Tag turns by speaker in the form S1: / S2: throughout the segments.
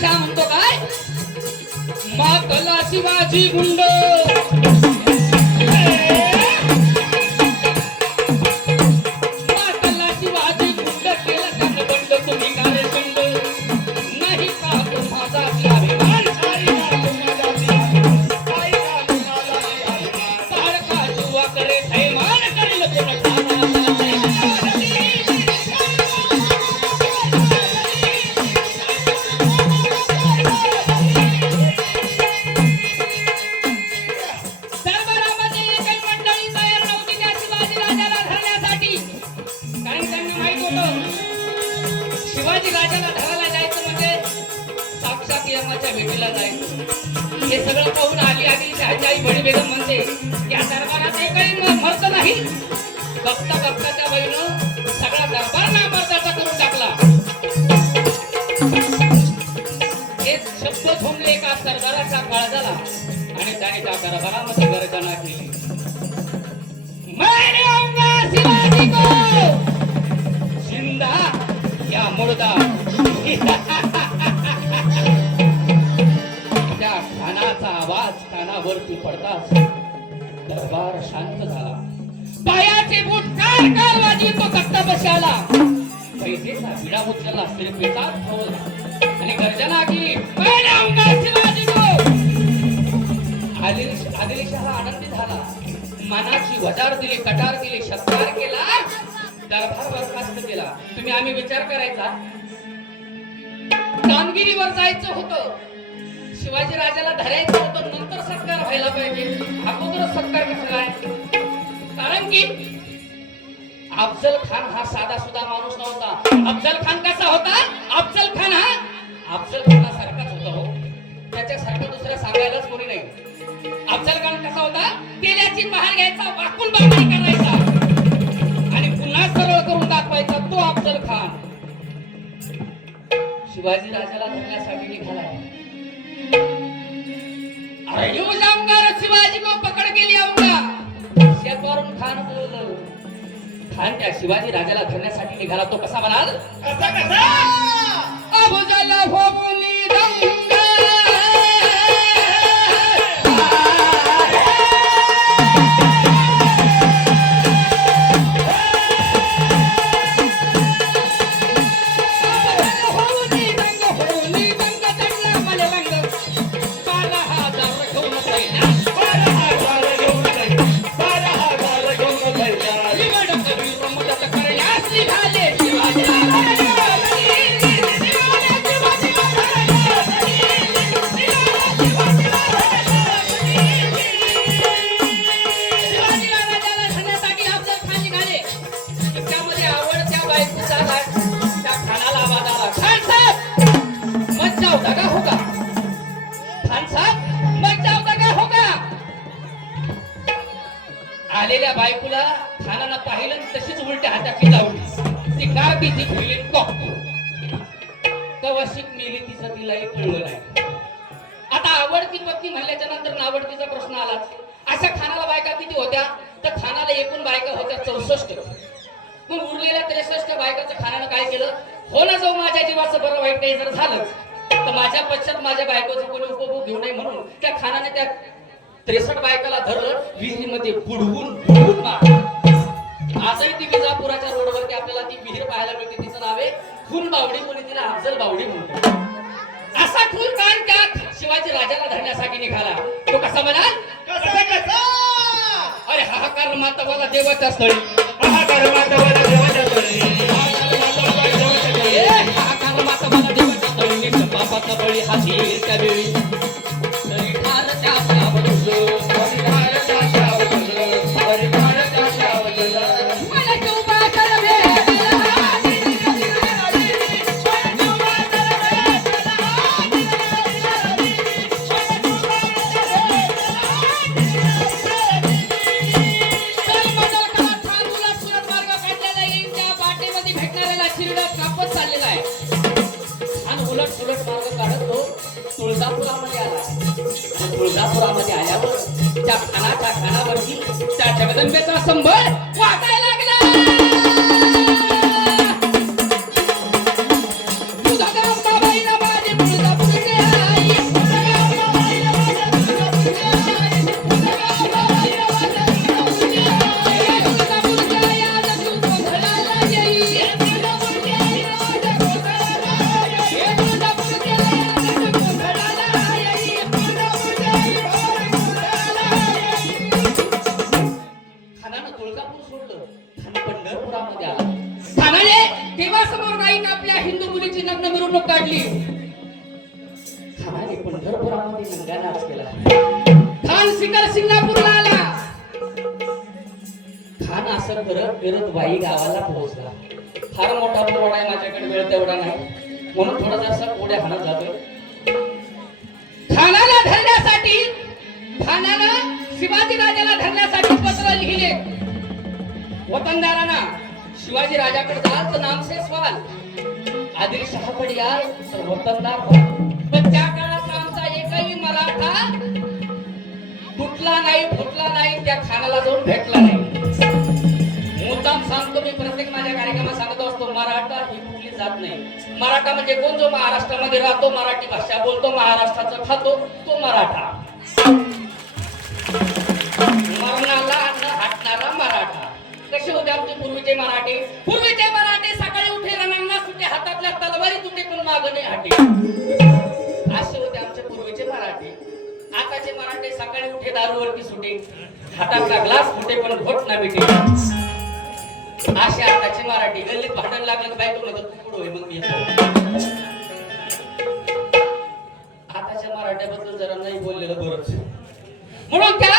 S1: काय म्हणतो काय मातला शिवाजी गुंड. साक्षात भेटीला जायचं हे सगळं पाहून आली आली त्याची आई बडी बेगम म्हणते या दरबारात एकही म- मर्द नाही. बघता बघता त्या बाईनं सगळा दरबार नामर्दाचा करून टाकला. हे शब्द थोंबले एका सरदाराच्या काळजाला आणि त्याने त्या दरबारामध्ये गर्जना केली. शिंदा या मुर्दा. वरती पडताच दरबार शांत झाला. पायाचे बूट कार कार वाजवी तो तख्ता बशाला पैसेचा विडा उचलला शिरपेचा ठेवला आणि गर्जना की मैंने आदिलशाह आनंदी झाला. मनाची वजार दिली कटार दिली सत्कार केला. दरबार बरखास्त केला. तुम्ही आम्ही विचार करायचा? कामगिरीवर जायचं होतं. शिवाजी राजाला धरायचं होतं नंतर सत्कार व्हायला पाहिजे. अगोदरच सत्कार कसला आहे? कारण की अफजल खान हा साधा सुद्धा माणूस नव्हता. अफजल खान कसा होता? अफजल खान हा अफजल खानासारखाच होता हो. त्याच्यासारखं दुसरं सांगायलाच कोणी नाही. अफजल खान कसा होता? तेलाची महार घ्यायचा वाकून बाकी करायचा. आणि पुन्हा सरळ करून दाखवायचा तो अफजल खान. शिवाजी राजाला धरण्यासाठी निघालाय शिवाजी को पकड केली आऊंगा शेतवरून खान बोललं. खान त्या शिवाजी राजाला धरण्यासाठी निघाला तो कसा म्हणाल? अफजल हो बोली. जाऊंगा Ali, Ali. आलेल्या बायकोला खानानं पाहिलं तशीच उलट्या हाताची लावली. ती गारती तिची फिरली टॉक कवशिक मेली तिचं तिलाही कळलं नाही आता आवडती पत्नी म्हणल्याच्या नंतर नावडतीचा प्रश्न आलाच. अशा खानाला बायका किती होत्या? तर खानाला एकूण बायका होत्या चौसष्ट. मग उरलेल्या त्रेसष्ट बायकाचं खानानं काय केलं? हो ना जाऊ माझ्या जीवाचं बरं वाईट नाही जर झालंच. तर माझ्या पश्चात माझ्या बायकोचा कोणी उपभोग घेऊ नये म्हणून त्या खानाने त्या त्रेसष्ट बायकाला धरलं विहिरीमध्ये बुडवून बुडवून मारलं. आजही ती विजापुराच्या रोडवरती आपल्याला ती विहीर पाहायला मिळते तिचं नाव आहे खून बावडी कोणी तिला अफजल बावडी म्हणतो असा खून कान त्या शिवाजी राजाला धरण्यासाठी निघाला. तो कसा म्हणाल? अरे हाहाकार मातवाला देवाच्या स्थळी. हाहाकार मातवाला देवाच्या स्थळी. निघ बापाचा तुळजापुरामध्ये आल्यावर त्या खानाच्या खानावरती त्या जगदंबेचा संभळ वाटा पंढरपुरामध्ये नंगा नाच केला. खान सिंगर सिंगापूरला आला खान असं करत करत वाई गावाला पोहोचला. फार मोठा रोड आहे माझ्याकडे वेळ तेवढा नाही. म्हणून थोडा जास्त कोड्या हाणत जातोय. खानाला धरण्यासाठी खानानं शिवाजी राजाला धरण्यासाठी पत्र लिहिले. वतनदारांना शिवाजी राजाकडे जाल तर नामशेष व्हाल आदिलशहाकडे याल तर वतनदार व्हाल माझ्या कार्यक्रमात सांगत असतो मराठा ही कुठली जात नाही. मराठा म्हणजे कोण? जो महाराष्ट्रामध्ये राहतो मराठी भाषा बोलतो महाराष्ट्राचा खातो तो मराठा. मरणाला अन्न हाटणारा मराठा. कसे होते आमचे पूर्वीचे मराठे? पूर्वीचे मराठे सकाळी उठे रणांना सुटे हातातल्या तलवारी तुटे पण मागणे हाटे. असे होते आमचे पूर्वीचे मराठे. आताचे मराठे सकाळी उठे दारूवरती सुटे. हातातला ग्लास फुटे पण घोट ना भेटे असे आताचे मराठी. गल्लीत भांडण लागलं की बायको म्हणतात तू पुढं मग मी. आताच्या मराठ्याबद्दल जरा नाही बोललेलं बरंच. म्हणून त्या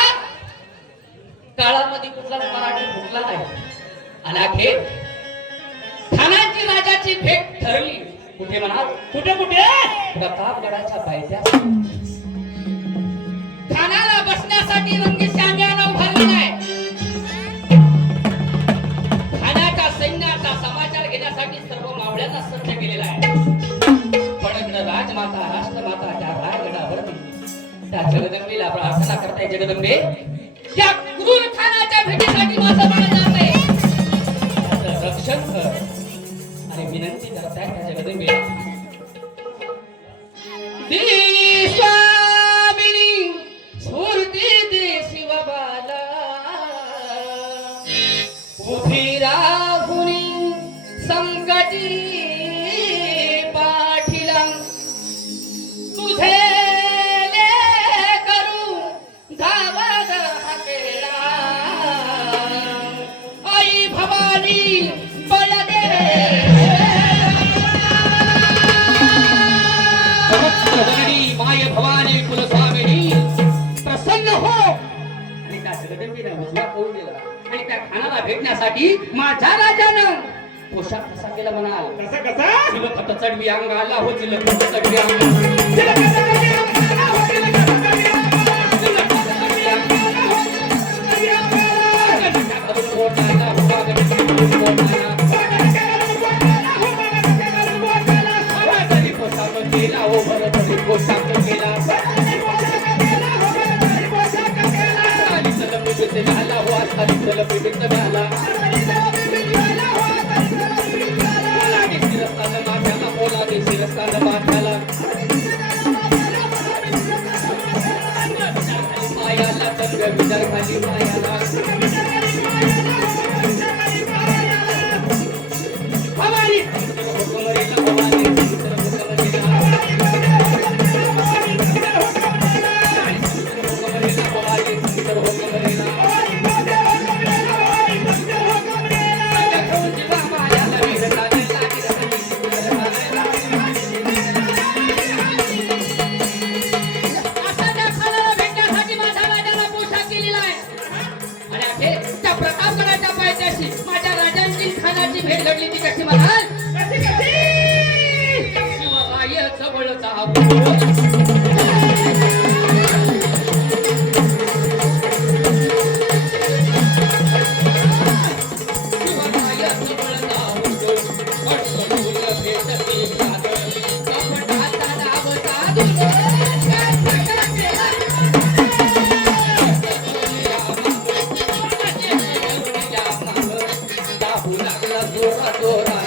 S1: काळामध्ये कुठलाच मराठी फुटला नाही. आणि अखेर खानाची राजाची भेट ठरली. कुठे म्हणाल?
S2: कुठे कुठे?
S1: प्रतापगडाच्या पायथ्यात खानाला बसण्यासाठी रंगी माता राजमाता राष्ट्रमाता त्या रायगडावरती त्या जगदंबेला प्रार्थना करताय जगदंबे. त्या क्रूर खानाच्या भेटीसाठी माझं बाळ जात आहे त्याचं रक्षण कर. आणि विनंती करताय त्या जगदंबेला. उभी राहुनी संगती दिला आणि त्या खानाला भेटण्यासाठी माझ्या राजानं पोशाख कसा केला म्हणाल?
S2: कसा कसा?
S1: चिलखत चढवी अंगाला हो चिलखत चढवी अंगाला असा खानाची भेट घडली ती कशी म्हणाल शिवराय जवळचा शिवराय जोरा